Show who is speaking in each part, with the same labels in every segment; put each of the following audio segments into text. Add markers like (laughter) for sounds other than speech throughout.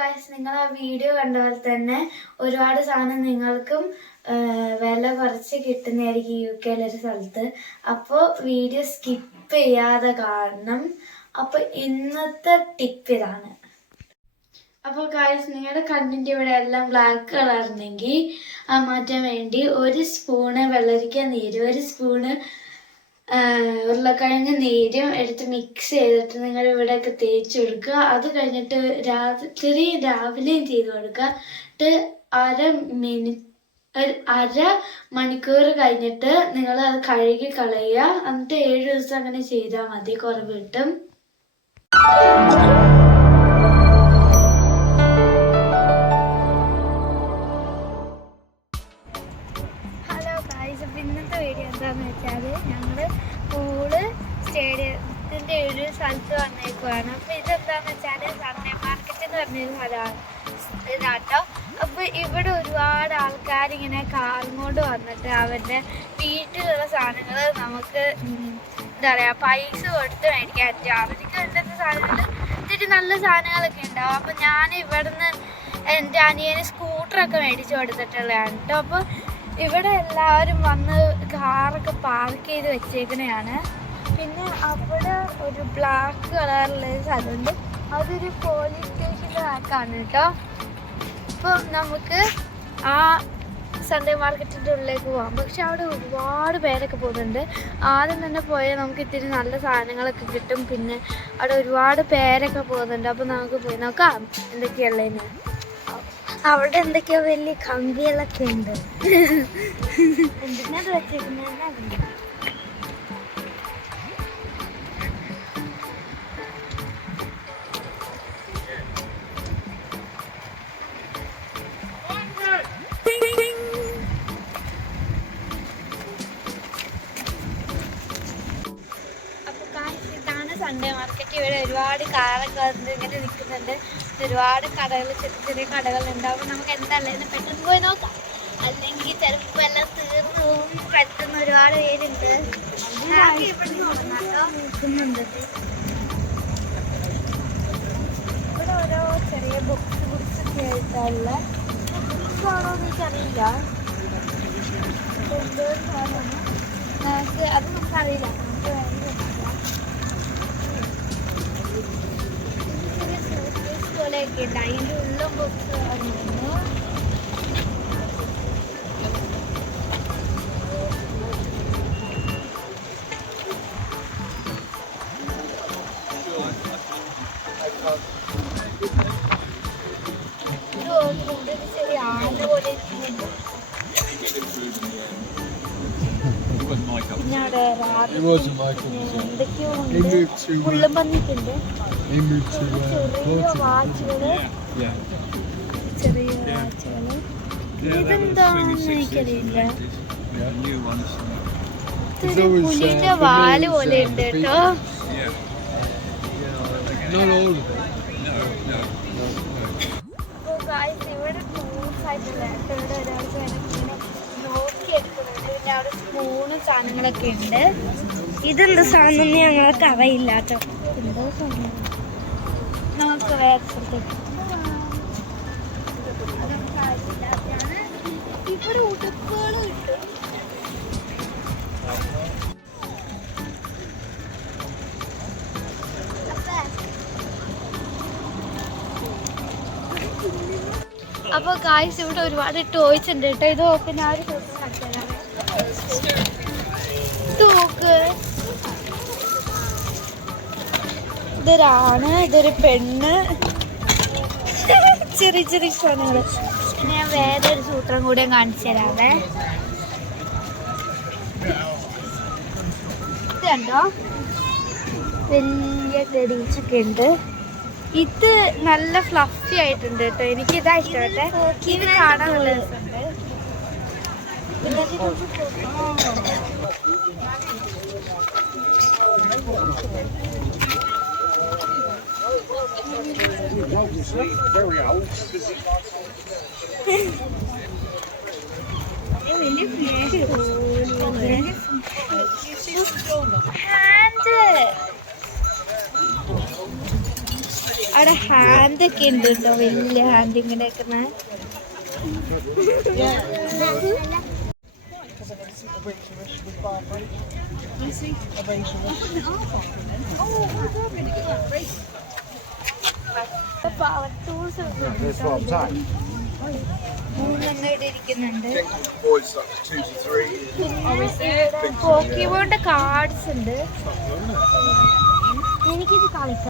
Speaker 1: Guys നിങ്ങൾ ആ video കണ്ട പോലെ തന്നെ ഒരുപാട് സാധനം നിങ്ങൾക്കും വില കുറച്ച് കിട്ടുന്നതായിരിക്കും യു കെയിലെ ഒരു സ്ഥലത്ത്. അപ്പോൾ വീഡിയോ സ്കിപ്പ് ചെയ്യാതെ കാണണം. അപ്പോൾ ഇന്നത്തെ ടിപ്പ് ഇതാണ്. അപ്പോൾ ഗായ്സ് നിങ്ങളുടെ കണ്ണിന്റെ ഇവിടെ എല്ലാം ബ്ലാക്ക് കളറുണ്ടെങ്കിൽ ആ മാറ്റാൻ വേണ്ടി ഒരു സ്പൂണ് വെള്ളരിക്ക നീര് ഒരു സ്പൂണ് ഉരുളക്കിഴങ്ങ് നീരും എടുത്ത് മിക്സ് ചെയ്തിട്ട് നിങ്ങൾ ഇവിടെയൊക്കെ തേച്ച് കൊടുക്കുക അത് കഴിഞ്ഞിട്ട് രാത്രി രാവിലെയും ചെയ്ത് കൊടുക്കുക. എന്നിട്ട് അര മിനിറ്റ് ഒരു അര മണിക്കൂർ കഴിഞ്ഞിട്ട് നിങ്ങൾ അത് കഴുകി കളയുക. എന്നിട്ട് ഏഴ് ദിവസം അങ്ങനെ ചെയ്താൽ മതി. കുറവ് കിട്ടും. നമുക്ക് എന്താ പറയുക പൈസ കൊടുത്ത് മേടിക്കാൻ പറ്റും. അവർക്ക് വേണ്ടുന്ന സാധനങ്ങൾ ഇത്തിരി നല്ല സാധനങ്ങളൊക്കെ ഉണ്ടാവും അപ്പോൾ ഞാൻ ഇവിടുന്ന് എന്റെ അനിയന് സ്കൂട്ടറൊക്കെ മേടിച്ച് കൊടുത്തിട്ടുള്ളതാണ് കേട്ടോ അപ്പോൾ ഇവിടെ എല്ലാവരും വന്ന് കാറൊക്കെ പാർക്ക് ചെയ്ത് വെച്ചേക്കണെയാണ്. പിന്നെ അവിടെ ഒരു ബ്ലാക്ക് കളറിലുള്ള സ്ഥലമുണ്ട്. അതൊരു പോലീസ് സ്റ്റേഷന്റെ ആക്കാണ് കേട്ടോ അപ്പം നമുക്ക് ആ സൺഡേ മാർക്കറ്റിന്റെ ഉള്ളിലേക്ക് പോകാം പക്ഷെ അവിടെ ഒരുപാട് പേരൊക്കെ പോകുന്നുണ്ട്. ആദ്യം തന്നെ പോയാൽ നമുക്ക് ഇത്തിരി നല്ല സാധനങ്ങളൊക്കെ കിട്ടും. പിന്നെ അവിടെ ഒരുപാട് പേരൊക്കെ പോകുന്നുണ്ട്. അപ്പോൾ നമുക്ക് പോയി നോക്കാം. എന്തൊക്കെയുള്ളതിന് അവിടെ എന്തൊക്കെയോ വലിയ കമ്പികളൊക്കെ ഉണ്ട്. (laughs) എന്തിനാ വെച്ചേക്കുന്നത് കാറൊക്കെ വന്ന് ഇങ്ങനെ നിൽക്കുന്നുണ്ട്. ഒരുപാട് കടകൾ ചെറിയ ചെറിയ കടകളുണ്ട്. ഉണ്ടാവും നമുക്ക് എന്തായാലും പെട്ടെന്ന് പോയി നോക്കാം. അല്ലെങ്കിൽ ചിലപ്പോൾ എല്ലാം തീർന്നു പോകും. പെട്ടെന്ന് ഒരുപാട് പേരുണ്ട്. ഇവിടെ നിൽക്കുന്നുണ്ട്. ഓരോ ചെറിയ ബുക്സ് ബുക്സ് ഒക്കെ ആയിട്ടുള്ള ബുക്സ് ആണോ എന്ന് എനിക്കറിയില്ല. നമുക്ക് അത് നമുക്കറിയില്ല.
Speaker 2: ఓకే బ్యాంగిల్లో బుక్స్
Speaker 1: പിന്നെ അവിടെ എന്തൊക്കെയോ ഉണ്ട്.
Speaker 2: Uh, to. Uh,
Speaker 1: ചെറിയ. വാച്ചുകൾ
Speaker 2: Yeah.
Speaker 1: ചെറിയ
Speaker 2: Yeah. വാച്ചുകൾ
Speaker 1: ഇതെന്താണെന്ന്
Speaker 2: swinging 60s and
Speaker 1: എനിക്കറിയില്ല
Speaker 2: 80s. Yeah. New ones.
Speaker 1: ഇതൊരു
Speaker 2: always, uh,
Speaker 1: പുലിന്റെ
Speaker 2: വാൽ
Speaker 1: പോലെ
Speaker 2: uh,
Speaker 1: ഉണ്ട് കേട്ടോ അവിടെ സ്പൂണും സാധനങ്ങളൊക്കെ ഉണ്ട്.
Speaker 3: ഇതെന്ത് സാധനം ഞങ്ങൾക്ക് അറിയില്ലാട്ടോ
Speaker 1: എന്തോ സാധനം. നമുക്ക് വേറെ സ്ഥലത്തേക്ക്. ഇവിടെ ഉടുപ്പുകൾ കിട്ടും അപ്പോൾ ഗായ്സ് ഇവിടെ ഒരുപാട് ടോയ്സ് ഉണ്ട് കേട്ടോ. ഇത് ഓപ്പൺ ആ ഒരു നോക്ക് ഇതൊരാണ് ഇതൊരു പെണ്ണ്. ചെറിയ ചെറിയ സാധനങ്ങൾ ഞാൻ വേറെ ഒരു സൂത്രം കൂടെ കാണിച്ചു തരാവേ. ഇത് കണ്ടോ? വലിയ ടെഡീസ് ഉണ്ട്. ഇത് നല്ല ഫ്ലഫി ആയിട്ടുണ്ട് കേട്ടോ. എനിക്ക് ഇഷ്ടപ്പെട്ടെ ഇത് കാണാൻ നല്ല ഹാൻഡ് അവിടെ ഹാൻഡ് ഒക്കെ ഉണ്ട് കേട്ടോ. വലിയ ഹാൻഡ് ഇങ്ങനെ വെക്കുന്ന പവർ ടൂൾസ് മൂന്നെണ്ണം ഇവിടെ ഇരിക്കുന്നുണ്ട്
Speaker 4: Boys up to two to three.
Speaker 1: പിന്നെ പോക്കിമോന്റെ കാർഡ്സ് ഉണ്ട് എനിക്കിത് കളിക്കാം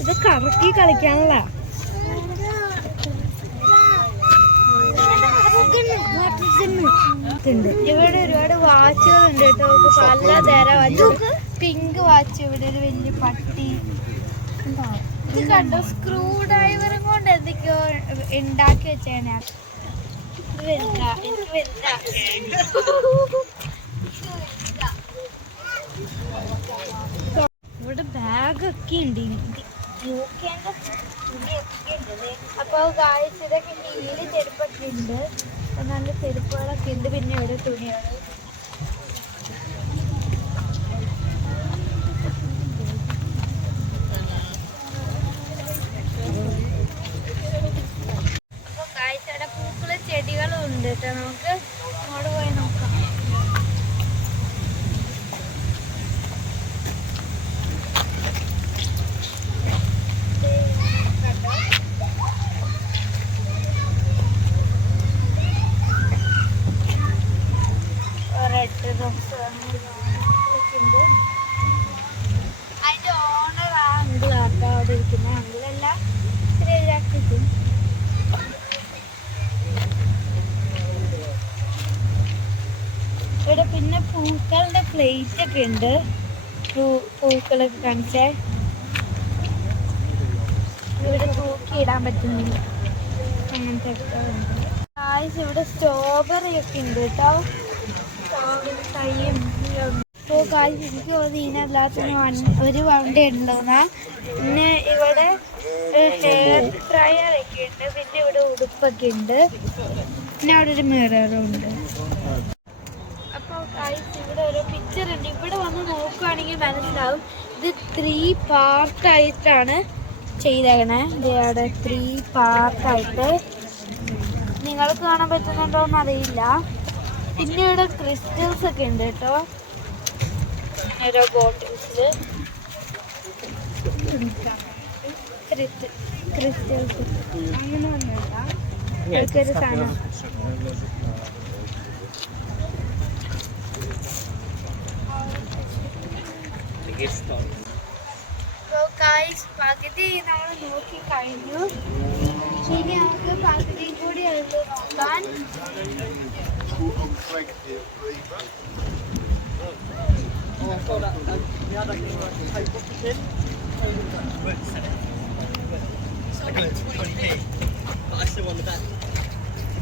Speaker 3: ഇത് കറക്കി കളിക്കാനുള്ള
Speaker 1: ഉണ്ട് ഇവിടെ ഒരുപാട് വാച്ചുകൾ ഉണ്ട് കേട്ടോ പല തരം വാച്ച് പിങ്ക് വാച്ച് ഇവിടെ ഒരു വലിയ പട്ടി. ഇത് കണ്ടോ? സ്ക്രൂ ഡ്രൈവറും കൊണ്ട് എന്തൊക്കെയോ ഉണ്ടാക്കി വെച്ചാണ്
Speaker 3: ഇവിടെ ബാഗൊക്കെ ഉണ്ട്.
Speaker 1: യുകെന്റെ തുണിയൊക്കെ ഉണ്ട് ദേ. അപ്പൊ ഗായ്സ് ഇതൊക്കെ ഹീൽ ചെരുപ്പൊക്കെ ഉണ്ട്. നല്ല ചെരുപ്പുകളൊക്കെ ഉണ്ട്. പിന്നെ ഇവിടെ തുണികൾ അപ്പൊ ഗായ്സ് ഇവിടെ പൂക്കളും ചെടികളും ഉണ്ട് കേട്ടോ നമുക്ക് അങ്ങോട്ട് പോയി നോക്കാം ദേ, കണ്ടോ? റെഡ് റോസ് ഉണ്ട് അതിന്റെ ഓണർ ആ അങ്കിൾ ആട്ടോ അവിടെ ഇരിക്കുന്ന അങ്കിളല്ല ശരിയാക്കിക്കും ഇവിടെ പിന്നെ പൂക്കളുടെ പ്ലേറ്റ് ഒക്കെ ഉണ്ട്. പൂ- പൂക്കളൊക്കെ കാണിച്ചേ. ഇവിടെ തൂക്കി ഇടാൻ പറ്റുന്നില്ല. അങ്ങനത്തെ ഒക്കെ ഉണ്ട്. ഗായ്സ് ഇവിടെ സ്ട്രോബെറി ഒക്കെ ഉണ്ട് കേട്ടോ. സ്ട്രോബെറി തൈയും ഇപ്പോൾ കാശ് എനിക്ക് തോന്നുന്നു ഇതിനകത്ത് ഒരു വണ്ടി ഉണ്ടോന്നാ. പിന്നെ ഇവിടെ ഹെയർ ഡ്രയർ ഉണ്ട്. പിന്നെ ഇവിടെ ഉടുപ്പൊക്കെ ഉണ്ട്. പിന്നെ അവിടെ ഒരു മിററും ഉണ്ട്. അപ്പോൾ ഇവിടെ ഒരു പിക്ചർ ഉണ്ട്. ഇവിടെ വന്ന് നോക്കുകയാണെങ്കിൽ മനസ്സിലാവും. ഇത് ത്രീ പാർട്ടായിട്ടാണ് ചെയ്തേക്കണേ. അവിടെ ത്രീ പാർട്ടായിട്ട് നിങ്ങൾക്ക് കാണാൻ പറ്റുന്നുണ്ടോ എന്ന് അറിയില്ല. പിന്നെ ഇവിടെ ക്രിസ്റ്റൽസ് ഒക്കെ ഉണ്ട് കേട്ടോ. ഓരോ ബോട്ടിൽസിൽ ക്രിസ്റ്റൽസ് അങ്ങനെ ഒന്നുമില്ല അതൊക്കെ ഒരു സാധനം. So guys, പകുതി നമ്മൾ നോക്കി കഴിഞ്ഞു ഇനി നമുക്ക് പകുതിയും കൂടി ഉള്ളു നോക്കാൻ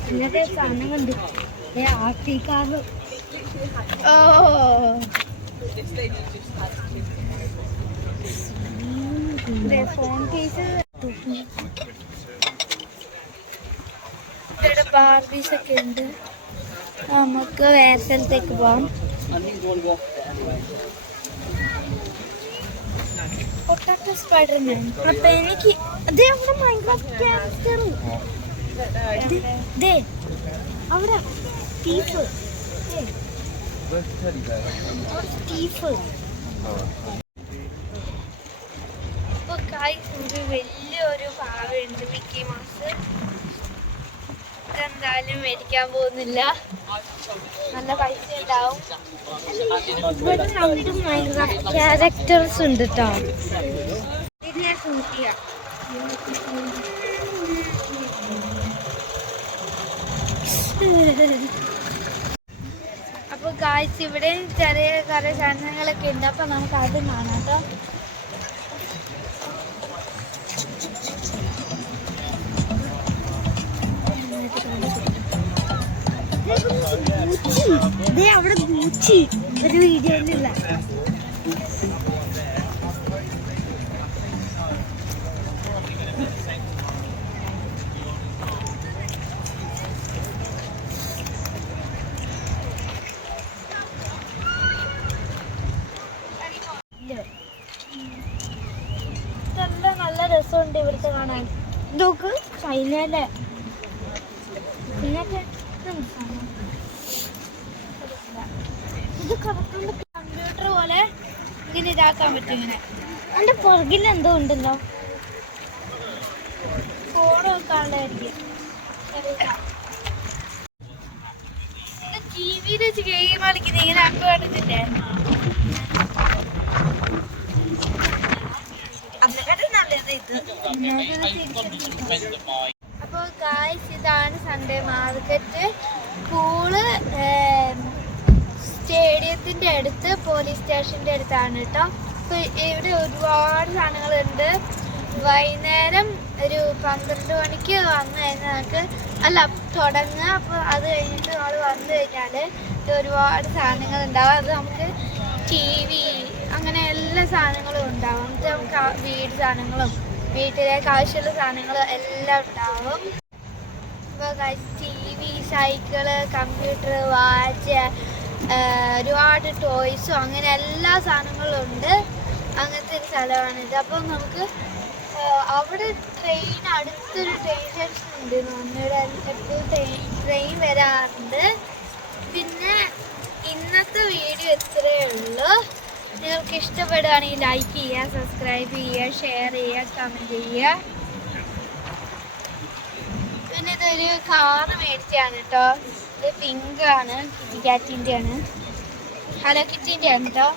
Speaker 3: ഇങ്ങനത്തെ സാധനങ്ങളുണ്ട് ആർട്ടിക്കാറ്
Speaker 1: ഓ Phone case ഇവിടെ ബാർബീസ് ഒക്കെ ഉണ്ട്. നമുക്ക് വേറെ സ്ഥലത്തേക്ക് പോവാം. പൊട്ടാറ്റോ സ്പൈഡർമാൻ
Speaker 3: അപ്പൊ എനിക്ക് ദേ അവിടെ മൈൻക്രാഫ്റ്റ് ക്യാരക്ടർ അവിടെ സ്റ്റീഫ്
Speaker 1: ഇപ്പൊ ഗായ്സ് ഒരു വലിയൊരു പാവയുണ്ട് മിക്കി മൗസ്. എന്തായാലും മേടിക്കാൻ പോകുന്നില്ല. നല്ല പൈസ ഉണ്ടാവും.
Speaker 3: ഇവിടെ രണ്ട് മൈൻക്രാഫ്റ്റ് ക്യാരക്ടേഴ്സ് ഉണ്ട് കേട്ടോ
Speaker 1: ഇതിനെ അപ്പൊ ഗായ്സ് ഇവിടെ ചെറിയ കുറെ സാധനങ്ങളൊക്കെ ഉണ്ട്. അപ്പൊ നമുക്ക് അത് കാണാം കേട്ടോ.
Speaker 3: അവിടെ ഒരു വീഡിയോയിലുള്ള
Speaker 1: ഉണ്ട് ഇവിടുത്തെ കാണാൻ ഇതൊക്കെ ചൈനയിലെ ഇന്നത്തെ ഇതെന്ത് സാധനം? ഇത് കറക്റ്റ് കമ്പ്യൂട്ടർ പോലെ ഇങ്ങനെ ഇതാക്കാൻ പറ്റും ഇങ്ങനെ. അതിന്റെ പുറകിൽ എന്തോ ഉണ്ടല്ലോ. ഫോൺ വെക്കാണ്ടായിരിക്കും ഗെയിം ഇങ്ങനെ അപ്പ് കണ്ടിട്ടില്ലേ? അപ്പോൾ ഗായ്സ് ഇതാണ് സൺഡേ മാർക്കറ്റ് പൂൾ സ്റ്റേഡിയത്തിന്റെ അടുത്ത് പോലീസ് സ്റ്റേഷന്റെ അടുത്താണ് കേട്ടോ ഇവിടെ ഒരുപാട് സാധനങ്ങളുണ്ട്. വൈകുന്നേരം ഒരു പന്ത്രണ്ട് മണിക്ക് വന്നു കഴിഞ്ഞാൽ നമുക്ക് അല്ല തുടങ്ങുക അപ്പോൾ അത് കഴിഞ്ഞിട്ട് നമ്മൾ വന്നു കഴിഞ്ഞാൽ ഒരുപാട് സാധനങ്ങൾ ഉണ്ടാവും അത് നമുക്ക് ടി വി അങ്ങനെ എല്ലാ സാധനങ്ങളും ഉണ്ടാവും. എന്നിട്ട് നമുക്ക് വീട് സാധനങ്ങളും വീട്ടിലേക്ക് ആവശ്യമുള്ള സാധനങ്ങളും എല്ലാം ഉണ്ടാവും. T V cycle computer watch ഒരുപാട് ടോയ്സും അങ്ങനെ എല്ലാ സാധനങ്ങളും ഉണ്ട്. അങ്ങനത്തെ ഒരു സ്ഥലമാണിത് അപ്പം നമുക്ക് അവിടെ ട്രെയിൻ അടുത്തൊരു ട്രെയിൻ സ്റ്റേഷൻ ഉണ്ട് നമ്മുടെ എപ്പോഴും ട്രെയിൻ വരാറുണ്ട്. പിന്നെ ഇന്നത്തെ വീഡിയോ ഇത്രയേ ഉള്ളൂ. നിങ്ങൾക്ക് ഇഷ്ടപ്പെടുകയാണെങ്കിൽ ലൈക്ക് ചെയ്യുക സബ്സ്ക്രൈബ് ചെയ്യുക ഷെയർ ചെയ്യുക കമന്റ് ചെയ്യുക. പിന്നെ ഇതൊരു കാറ് മേടിച്ചാണ് കേട്ടോ. പിങ്ക് ആണ് കിറ്റി കാറ്റിന്റെ ആണ് ഹലോ കിറ്റിന്റെ ആണ് കേട്ടോ